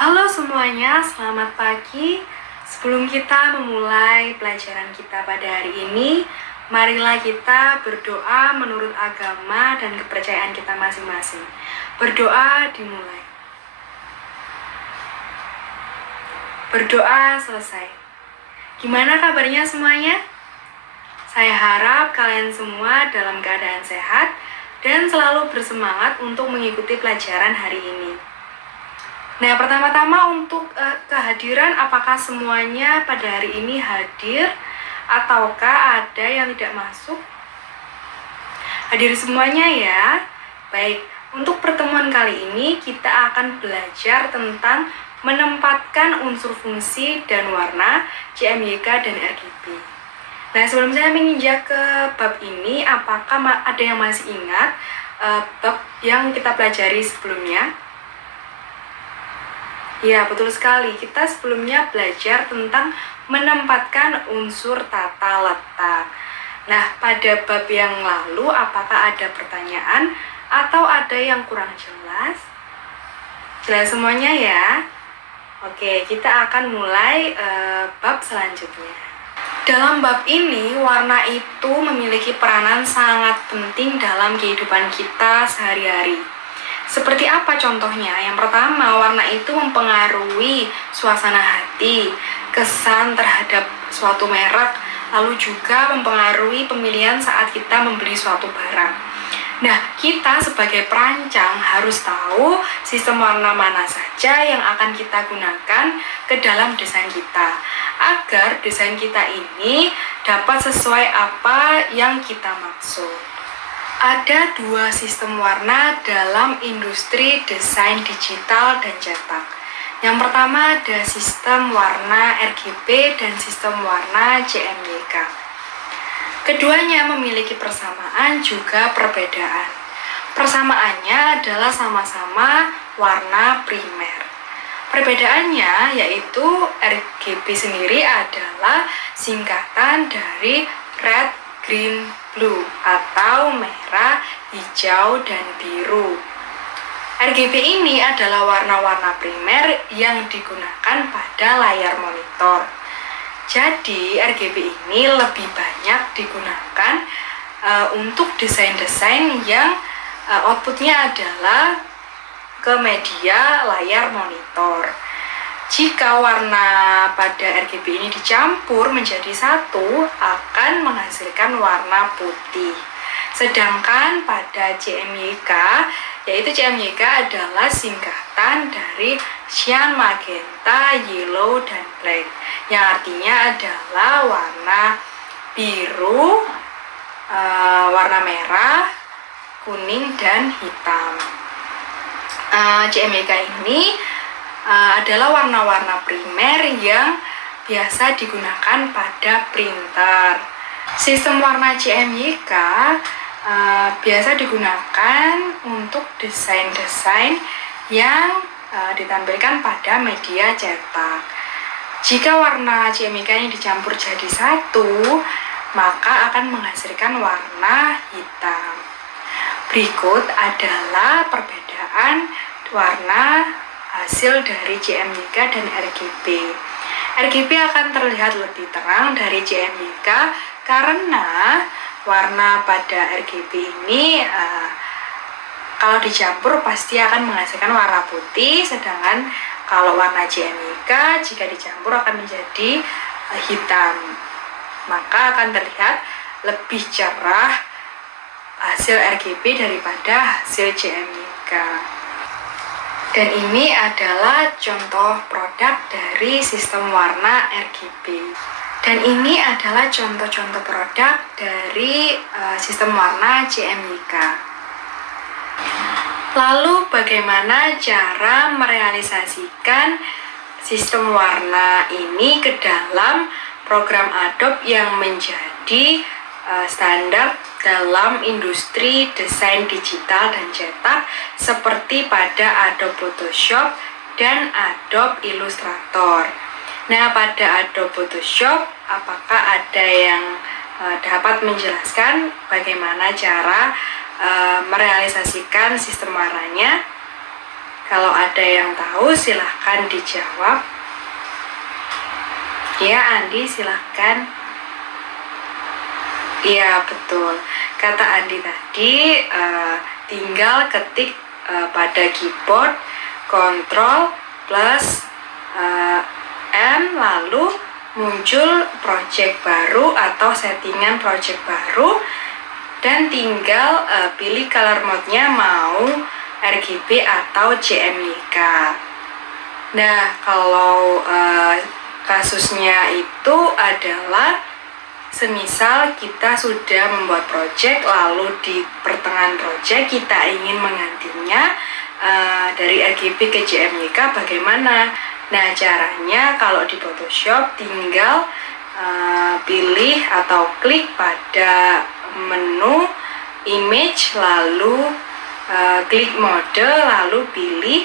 Halo semuanya, selamat pagi. Sebelum kita memulai pelajaran kita pada hari ini, marilah kita berdoa menurut agama dan kepercayaan kita masing-masing. Berdoa dimulai. Berdoa selesai. Gimana kabarnya semuanya? Saya harap kalian semua dalam keadaan sehat dan selalu bersemangat untuk mengikuti pelajaran hari ini. Nah, pertama-tama untuk kehadiran, apakah semuanya pada hari ini hadir ataukah ada yang tidak masuk? Hadir semuanya ya. Baik, untuk pertemuan kali ini kita akan belajar tentang menempatkan unsur fungsi dan warna CMYK dan RGB. Nah, sebelum saya menginjak ke bab ini, apakah ada yang masih ingat bab yang kita pelajari sebelumnya? Ya, betul sekali. Kita sebelumnya belajar tentang menempatkan unsur tata letak. Nah, pada bab yang lalu, apakah ada pertanyaan atau ada yang kurang jelas? Jelas semuanya ya? Oke, kita akan mulai bab selanjutnya. Dalam bab ini, warna itu memiliki peranan sangat penting dalam kehidupan kita sehari-hari. Seperti apa contohnya? Yang pertama, warna itu mempengaruhi suasana hati, kesan terhadap suatu merek, lalu juga mempengaruhi pemilihan saat kita membeli suatu barang. Nah, kita sebagai perancang harus tahu sistem warna mana saja yang akan kita gunakan ke dalam desain kita, agar desain kita ini dapat sesuai apa yang kita maksud. Ada dua sistem warna dalam industri desain digital dan cetak. Yang pertama ada sistem warna RGB dan sistem warna CMYK. Keduanya memiliki persamaan juga perbedaan. Persamaannya adalah sama-sama warna primer. Perbedaannya yaitu RGB sendiri adalah singkatan dari red, green, blue atau merah, hijau, dan biru. RGB ini adalah warna-warna primer yang digunakan pada layar monitor. Jadi RGB ini lebih banyak digunakan untuk desain-desain yang outputnya adalah ke media layar monitor. Jika warna pada RGB ini dicampur menjadi satu, akan menghasilkan warna putih. Sedangkan pada CMYK, yaitu CMYK adalah singkatan dari cyan, magenta, yellow, dan black, yang artinya adalah warna biru, warna merah, kuning, dan hitam. CMYK ini adalah warna-warna primer yang biasa digunakan pada printer. Sistem warna CMYK biasa digunakan untuk desain-desain yang ditampilkan pada media cetak. Jika warna CMYK ini dicampur jadi satu, maka akan menghasilkan warna hitam. Berikut adalah perbedaan warna hasil dari CMYK dan RGB. RGB akan terlihat lebih terang dari CMYK karena warna pada RGB ini kalau dicampur pasti akan menghasilkan warna putih, sedangkan kalau warna CMYK jika dicampur akan menjadi hitam. Maka akan terlihat lebih cerah hasil RGB daripada hasil CMYK. Dan ini adalah contoh produk dari sistem warna RGB. Dan ini adalah contoh-contoh produk dari sistem warna CMYK. Lalu bagaimana cara merealisasikan sistem warna ini ke dalam program Adobe yang menjadi standar dalam industri desain digital dan cetak seperti pada Adobe Photoshop dan Adobe Illustrator. Nah, pada Adobe Photoshop, apakah ada yang dapat menjelaskan bagaimana cara merealisasikan sistem warnanya? Kalau ada yang tahu silahkan dijawab. Ya, Andi silahkan. Iya, betul. Kata Andi tadi, tinggal ketik pada keyboard Ctrl plus N, lalu muncul project baru atau settingan project baru, dan tinggal pilih color mode-nya mau RGB atau CMYK. Nah, kalau kasusnya itu adalah semisal kita sudah membuat project, lalu di pertengahan project kita ingin menggantinya dari RGB ke CMYK, bagaimana? Nah, caranya kalau di Photoshop tinggal pilih atau klik pada menu image, lalu klik mode, lalu pilih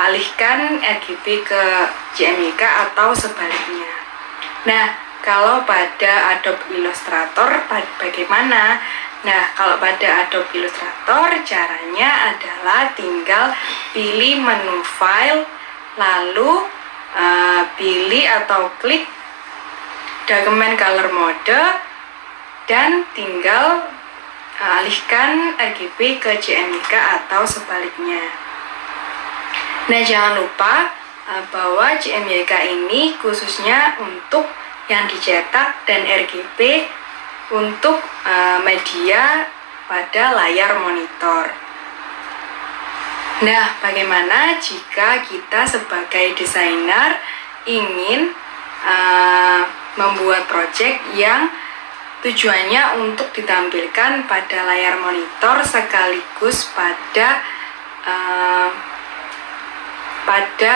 alihkan RGB ke CMYK atau sebaliknya. Nah, kalau pada Adobe Illustrator bagaimana? Nah, kalau pada Adobe Illustrator caranya adalah tinggal pilih menu file, lalu pilih atau klik document color mode, dan tinggal alihkan RGB ke CMYK atau sebaliknya. Nah, jangan lupa bahwa CMYK ini khususnya untuk yang dicetak dan RGB untuk media pada layar monitor. Nah, bagaimana jika kita sebagai desainer ingin membuat project yang tujuannya untuk ditampilkan pada layar monitor sekaligus pada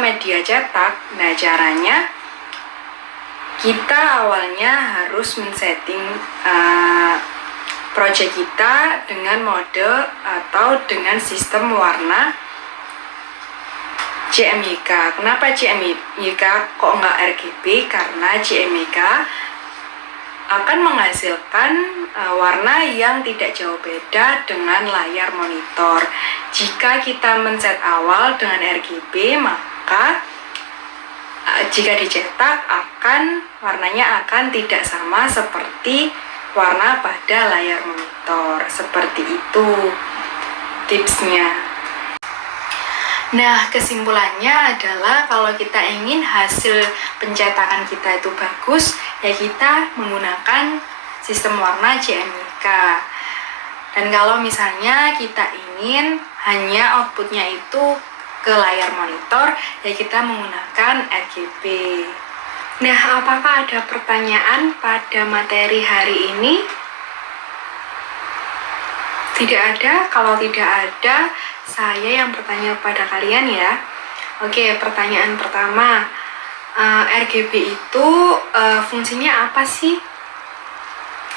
media cetak? Nah, caranya kita awalnya harus men-setting project kita dengan mode atau dengan sistem warna CMYK. Kenapa CMYK kok nggak RGB? Karena CMYK akan menghasilkan warna yang tidak jauh beda dengan layar monitor. Jika kita men-set awal dengan RGB, maka jika dicetak warnanya akan tidak sama seperti warna pada layar monitor. Seperti itu tipsnya. Nah, kesimpulannya adalah kalau kita ingin hasil pencetakan kita itu bagus, ya kita menggunakan sistem warna CMYK. Dan kalau misalnya kita ingin hanya outputnya itu ke layar monitor, ya kita menggunakan RGB. Nah, apakah ada pertanyaan pada materi hari ini? Tidak ada. Kalau tidak ada, saya yang bertanya kepada kalian ya. Oke, pertanyaan pertama, RGB itu fungsinya apa sih?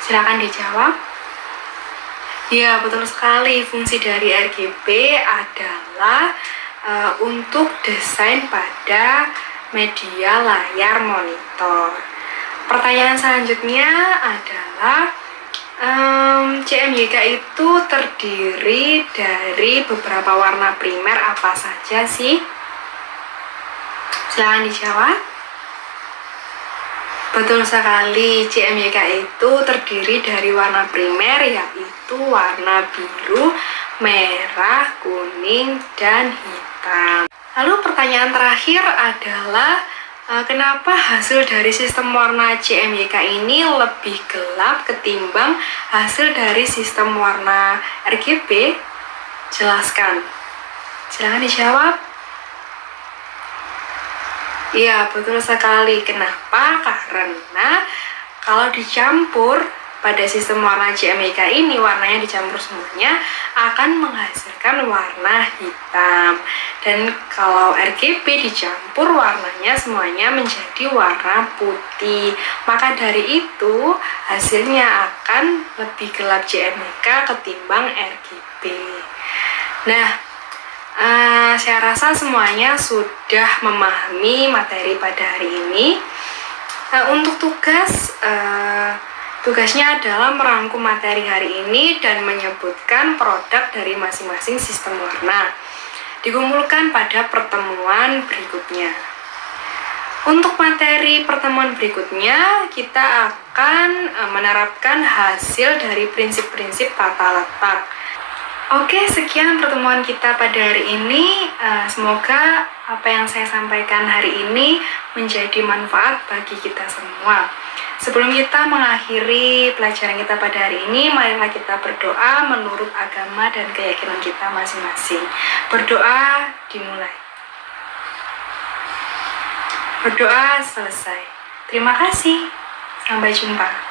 Silakan dijawab. Ya, betul sekali. Fungsi dari RGB adalah untuk desain pada media layar monitor. Pertanyaan selanjutnya adalah CMYK itu terdiri dari beberapa warna primer apa saja sih? Silahkan dijawab. Betul sekali, CMYK itu terdiri dari warna primer, yaitu warna biru, merah, kuning, dan hitam. Lalu pertanyaan terakhir adalah kenapa hasil dari sistem warna CMYK ini lebih gelap ketimbang hasil dari sistem warna RGB? Jelaskan. Silakan dijawab. Iya, betul sekali. Kenapa? Karena kalau dicampur pada sistem warna CMYK ini, warnanya dicampur semuanya akan menghasilkan warna hitam. Dan kalau RGB dicampur, warnanya semuanya menjadi warna putih. Maka dari itu hasilnya akan lebih gelap CMYK ketimbang RGB. Nah, saya rasa semuanya sudah memahami materi pada hari ini. Untuk tugasnya adalah merangkum materi hari ini dan menyebutkan produk dari masing-masing sistem warna. dikumpulkan pada pertemuan berikutnya. Untuk materi pertemuan berikutnya, kita akan menerapkan hasil dari prinsip-prinsip tata letak. Oke, sekian pertemuan kita pada hari ini. Semoga apa yang saya sampaikan hari ini menjadi manfaat bagi kita semua. Sebelum kita mengakhiri pelajaran kita pada hari ini, marilah kita berdoa menurut agama dan keyakinan kita masing-masing. Berdoa dimulai. Berdoa selesai. Terima kasih. Sampai jumpa.